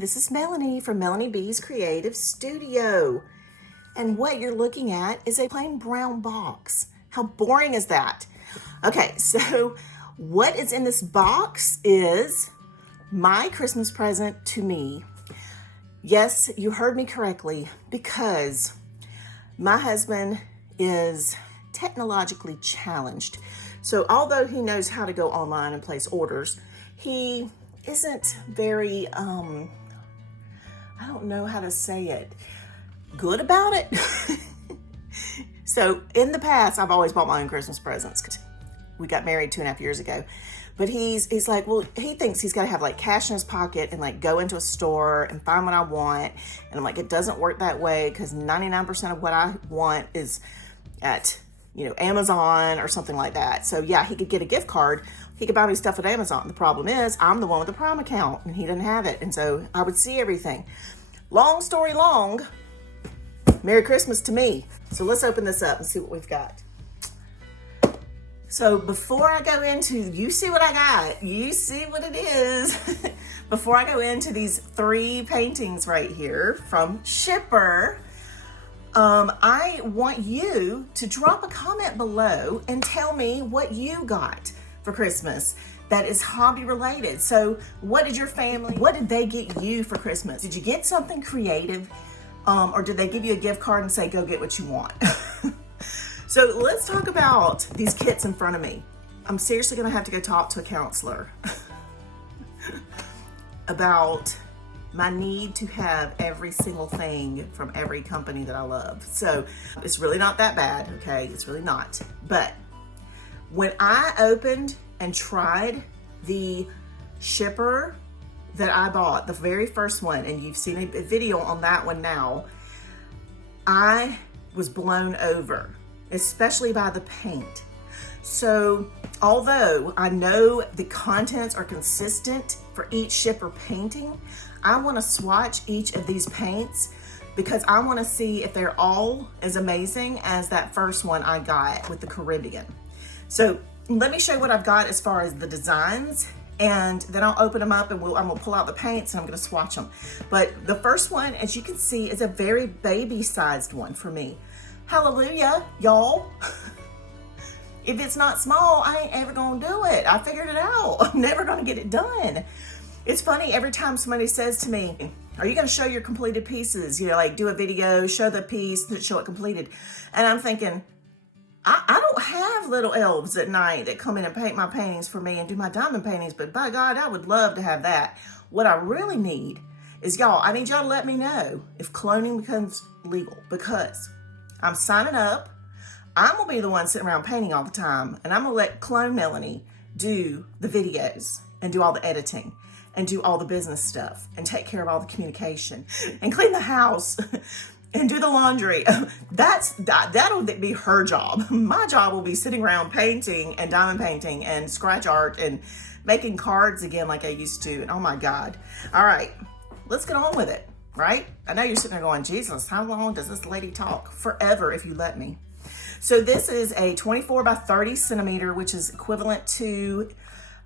This is Melanie from Melanie B's Creative Studio. And what you're looking at is a plain brown box. How boring is that? Okay, so what is in this box is my Christmas present to me. Yes, you heard me correctly, because my husband is technologically challenged. So although he knows how to go online and place orders, he isn't very, I don't know how to say it, good about it. So in the past, I've always bought my own Christmas presents. We got married 2.5 years ago. But he's like, well, he thinks he's got to have like cash in his pocket and like go into a store and find what I want. And I'm like, it doesn't work that way, because 99% of what I want is at, Amazon or something like that. So yeah, he could get a gift card. He could buy me stuff at Amazon. The problem is I'm the one with the Prime account and he doesn't have it. And so I would see everything. Long story long, Merry Christmas to me. So let's open this up and see what we've got. So before I go into, you see what I got, you see what it is. Before I go into these 3 paintings right here from Schipper, I want you to drop a comment below and tell me what you got for Christmas that is hobby related. So what did they get you for Christmas? Did you get something creative? Or did they give you a gift card and say, go get what you want? So let's talk about these kits in front of me. I'm seriously gonna have to go talk to a counselor about my need to have every single thing from every company that I love. So it's really not that bad, okay? It's really not. But when I opened and tried the Schipper that I bought, the very first one, and you've seen a video on that one now, I was blown over, especially by the paint. So although I know the contents are consistent for each Schipper painting, I want to swatch each of these paints because I want to see if they're all as amazing as that first one I got with the Caribbean. So let me show you what I've got as far as the designs, and then I'll open them up and I'm gonna pull out the paints and I'm gonna swatch them. But the first one, as you can see, is a very baby-sized one for me. Hallelujah, y'all. If it's not small, I ain't ever gonna do it. I figured it out. I'm never gonna get it done. It's funny, every time somebody says to me, are you gonna show your completed pieces? Like do a video, show the piece, show it completed. And I'm thinking, I don't have little elves at night that come in and paint my paintings for me and do my diamond paintings, but by God, I would love to have that. What I really need is I need y'all to let me know if cloning becomes legal, because I'm signing up. I'm gonna be the one sitting around painting all the time, and I'm gonna let Clone Melanie do the videos and do all the editing and do all the business stuff and take care of all the communication and clean the house and do the laundry. That'll be her job. My job will be sitting around painting and diamond painting and scratch art and making cards again like I used to. And oh my God. All right, let's get on with it, right? I know you're sitting there going, Jesus, how long does this lady talk? Forever if you let me. So this is a 24 by 30 centimeter, which is equivalent to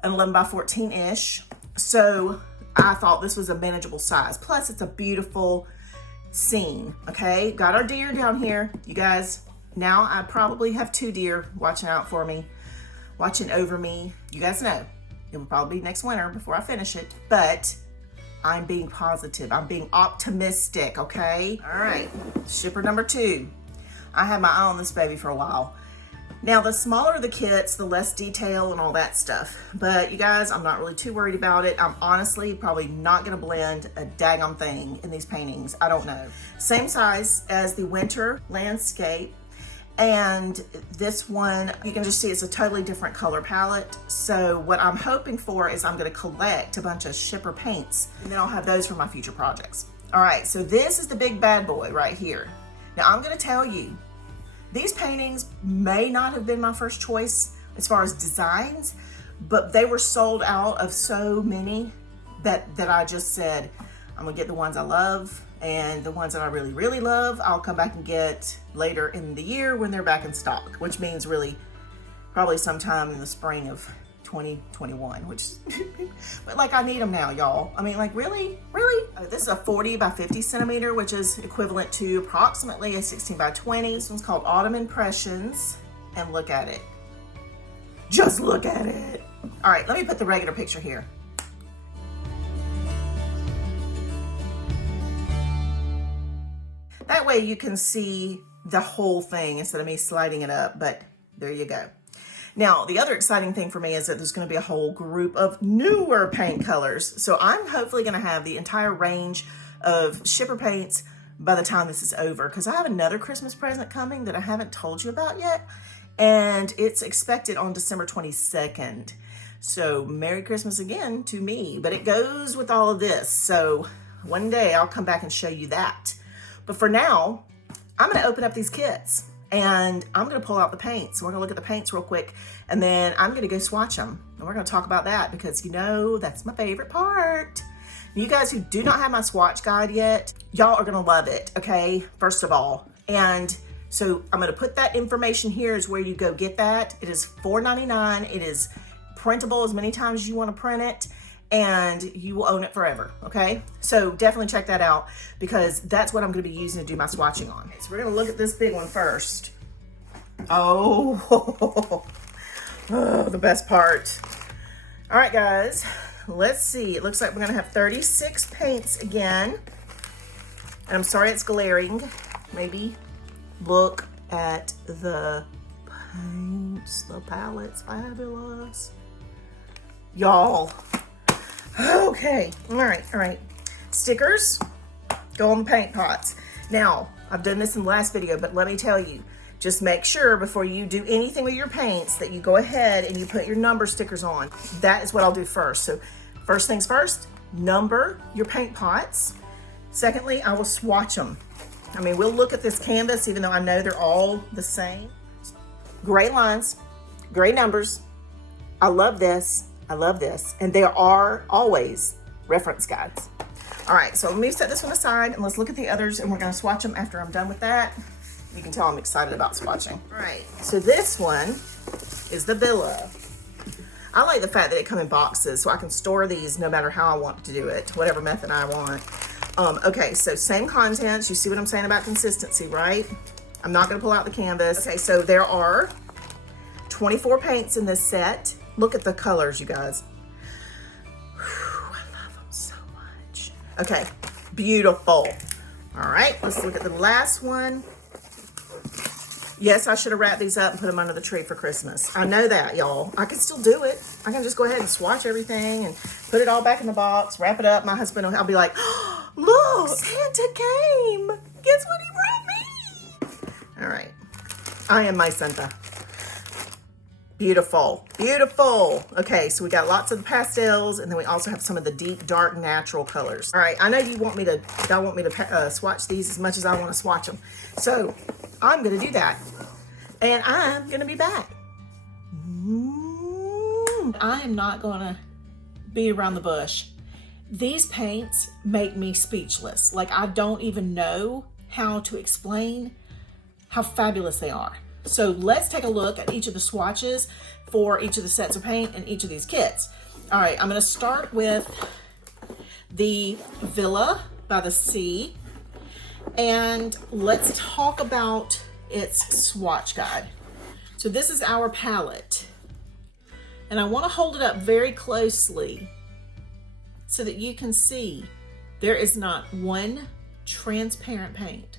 an 11 by 14-ish. So I thought this was a manageable size. Plus it's a beautiful scene, okay? Got our deer down here. You guys, now I probably have 2 deer watching out for me, watching over me. You guys know, it will probably be next winter before I finish it, but I'm being positive. I'm being optimistic, okay? All right, Schipper number 2. I had my eye on this baby for a while. Now, the smaller the kits, the less detail and all that stuff. But you guys, I'm not really too worried about it. I'm honestly probably not gonna blend a daggone thing in these paintings. I don't know. Same size as the winter landscape. And this one, you can just see it's a totally different color palette. So what I'm hoping for is I'm gonna collect a bunch of Schipper paints, and then I'll have those for my future projects. All right, so this is the big bad boy right here. Now I'm gonna tell you, these paintings may not have been my first choice as far as designs, but they were sold out of so many that I just said, I'm gonna get the ones I love, and the ones that I really, really love, I'll come back and get later in the year when they're back in stock, which means really probably sometime in the spring of 2021, which, but like I need them now, y'all. I mean, like really? This is a 40 by 50 centimeter, which is equivalent to approximately a 16 by 20. This one's called Autumn Impressions, and look at it. Just look at it. All right, let me put the regular picture here. That way you can see the whole thing instead of me sliding it up, but there you go. Now, the other exciting thing for me is that there's going to be a whole group of newer paint colors. So I'm hopefully going to have the entire range of Schipper paints by the time this is over, because I have another Christmas present coming that I haven't told you about yet, and it's expected on December 22nd. So Merry Christmas again to me, but it goes with all of this. So one day I'll come back and show you that. But for now, I'm going to open up these kits. And I'm going to pull out the paints. We're going to look at the paints real quick. And then I'm going to go swatch them. And we're going to talk about that because, you know, that's my favorite part. You guys who do not have my swatch guide yet, y'all are going to love it, okay? First of all. And so I'm going to put that information here is where you go get that. It is $4.99. It is printable as many times as you want to print it. And you will own it forever, okay? So definitely check that out because that's what I'm gonna be using to do my swatching on. So we're gonna look at this big one first. Oh, the best part. All right, guys, let's see. It looks like we're gonna have 36 paints again. And I'm sorry it's glaring. Maybe look at the paints, the palettes, fabulous. Y'all. Okay, all right. Stickers go on the paint pots. Now, I've done this in the last video, but let me tell you, just make sure before you do anything with your paints that you go ahead and you put your number stickers on. That is what I'll do first. So first things first, number your paint pots. Secondly, I will swatch them. I mean, we'll look at this canvas, even though I know they're all the same. Gray lines, gray numbers. I love this. And there are always reference guides. All right, so let me set this one aside and let's look at the others and we're gonna swatch them after I'm done with that. You can tell I'm excited about swatching. All right, so this one is the Villa. I like the fact that it comes in boxes so I can store these no matter how I want to do it, whatever method I want. Okay, so same contents. You see what I'm saying about consistency, right? I'm not gonna pull out the canvas. Okay, so there are 24 paints in this set. Look at the colors, you guys. Whew, I love them so much. Okay, beautiful. All right, let's look at the last one. Yes, I should have wrapped these up and put them under the tree for Christmas. I know that, y'all. I can still do it. I can just go ahead and swatch everything and put it all back in the box, wrap it up. My husband, I'll be like, oh, look, Santa came. Guess what he brought me? All right, I am my Santa. Beautiful. Okay, so we got lots of the pastels, and then we also have some of the deep, dark, natural colors. All right, I know y'all want me to swatch these as much as I want to swatch them. So I'm going to do that, and I'm going to be back. I am not going to beat around the bush. These paints make me speechless. Like, I don't even know how to explain how fabulous they are. So let's take a look at each of the swatches for each of the sets of paint in each of these kits. All right, I'm gonna start with the Villa by the Sea, and let's talk about its swatch guide. So this is our palette, and I wanna hold it up very closely so that you can see there is not one transparent paint.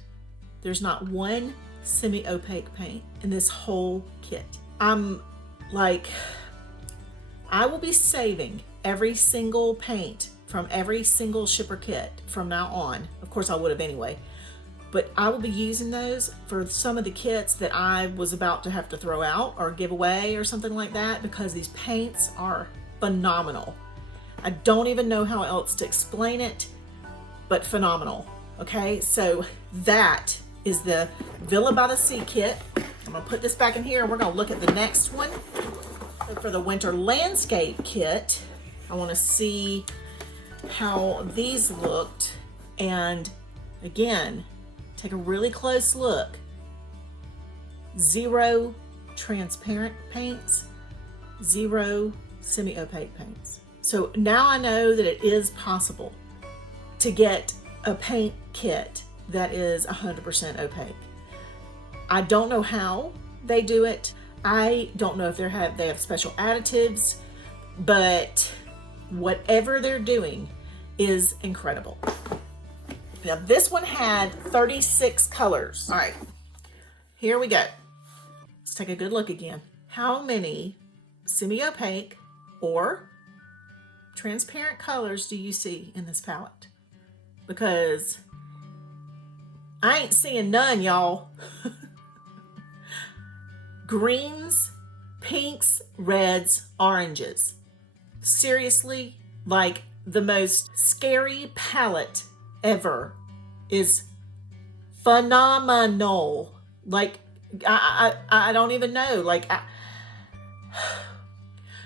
There's not one semi-opaque paint in this whole kit. I'm like, I will be saving every single paint from every single Schipper kit from now on. Of course I would have anyway, but I will be using those for some of the kits that I was about to have to throw out or give away or something like that, because these paints are phenomenal. I don't even know how else to explain it, but phenomenal. Okay, so that is the Villa by the Sea kit. I'm gonna put this back in here and we're gonna look at the next one. So for the Winter Landscape kit, I wanna see how these looked. And again, take a really close look. 0 transparent paints, 0 semi-opaque paints. So now I know that it is possible to get a paint kit that is 100% opaque. I don't know how they do it. I don't know if they have special additives, but whatever they're doing is incredible. Now this one had 36 colors. All right, here we go. Let's take a good look again. How many semi-opaque or transparent colors do you see in this palette? Because I ain't seeing none, y'all. Greens, pinks, reds, oranges. Seriously, like the most scary palette ever is phenomenal. Like, I don't even know. Like,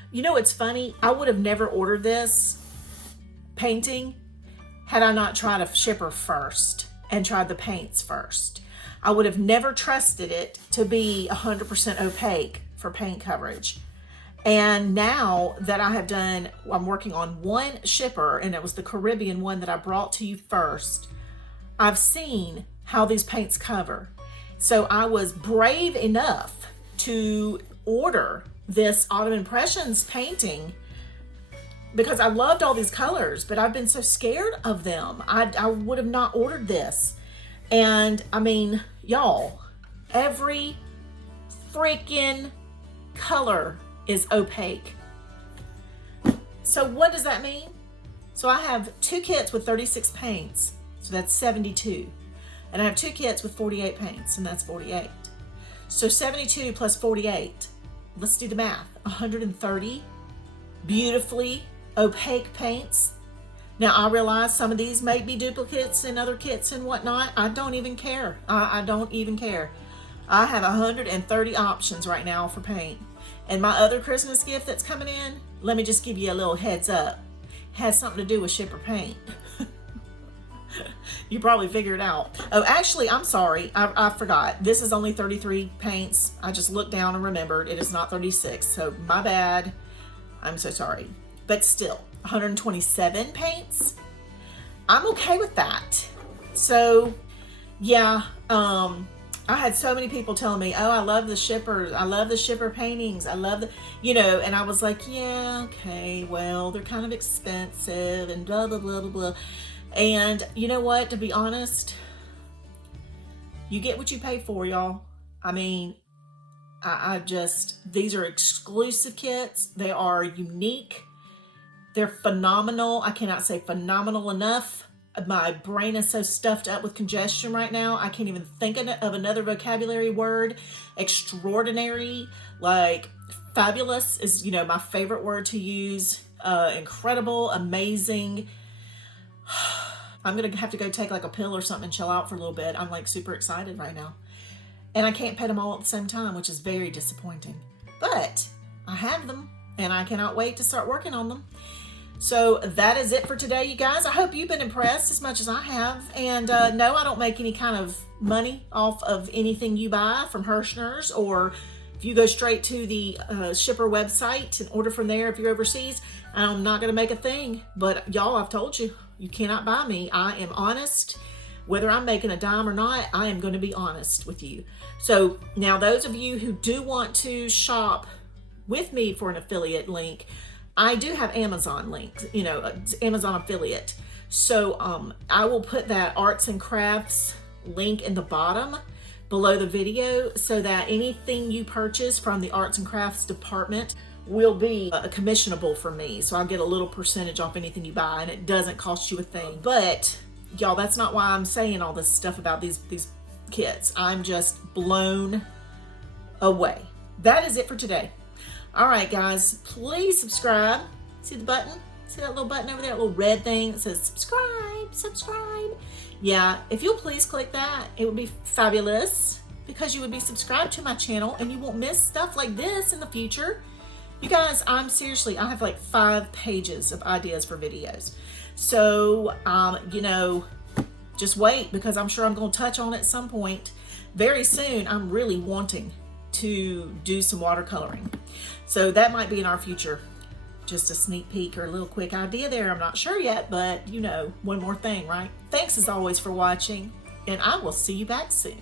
you know, it's funny. I would have never ordered this painting had I not tried a Schipper first and tried the paints first. I would have never trusted it to be 100% opaque for paint coverage. And now that I have done, I'm working on one Schipper, and it was the Caribbean one that I brought to you first. I've seen how these paints cover. So I was brave enough to order this Autumn Impressions painting because I loved all these colors, but I've been so scared of them. I would have not ordered this. And I mean, y'all, every freaking color is opaque. So what does that mean? So I have 2 kits with 36 paints, so that's 72. And I have 2 kits with 48 paints, and that's 48. So 72 plus 48, let's do the math, 130 beautifully opaque paints. Now I realize some of these may be duplicates in other kits and whatnot. I don't even care. I don't even care. I have 130 options right now for paint. And my other Christmas gift that's coming in, let me just give you a little heads up, has something to do with Schipper paint. You probably figured it out. Oh, actually, I'm sorry. I forgot. This is only 33 paints. I just looked down and remembered it is not 36. So my bad. I'm so sorry. But still, 127 paints. I'm okay with that. So yeah, I had so many people telling me, oh, I love the Schipper. I love the Schipper paintings. I love the, you know, and I was like, yeah, okay, well, they're kind of expensive and blah, blah, blah, blah, blah. And you know what, to be honest, you get what you pay for, y'all. I mean, I just, these are exclusive kits. They are unique. They're phenomenal. I cannot say phenomenal enough. My brain is so stuffed up with congestion right now. I can't even think of another vocabulary word. Extraordinary, like fabulous is, you know, my favorite word to use. Incredible, amazing. I'm going to have to go take like a pill or something and chill out for a little bit. I'm like super excited right now. And I can't pet them all at the same time, which is very disappointing. But I have them and I cannot wait to start working on them. So that is it for today, you guys. I hope you've been impressed as much as I have. And no, I don't make any kind of money off of anything you buy from Hirschner's, or if you go straight to the Schipper website and order from there if you're overseas, I'm not going to make a thing. But y'all, I've told you, you cannot buy me. I am honest. Whether I'm making a dime or not, I am going to be honest with you. So now those of you who do want to shop with me for an affiliate link, I do have Amazon links, you know, Amazon affiliate. So I will put that arts and crafts link in the bottom below the video so that anything you purchase from the arts and crafts department will be commissionable for me. So I'll get a little percentage off anything you buy, and it doesn't cost you a thing. But y'all, that's not why I'm saying all this stuff about these kits. I'm just blown away. That is it for today. All right, guys, please subscribe. See the button? See that little button over there, that little red thing that says subscribe, subscribe. Yeah, if you'll please click that, it would be fabulous, because you would be subscribed to my channel and you won't miss stuff like this in the future. You guys, I have like 5 pages of ideas for videos. So, you know, just wait, because I'm sure I'm going to touch on it at some point. Very soon, I'm really wanting to do some watercoloring. So that might be in our future. just a sneak peek or a little quick idea there. I'm not sure yet, but you know, one more thing, right? Thanks as always for watching, and I will see you back soon.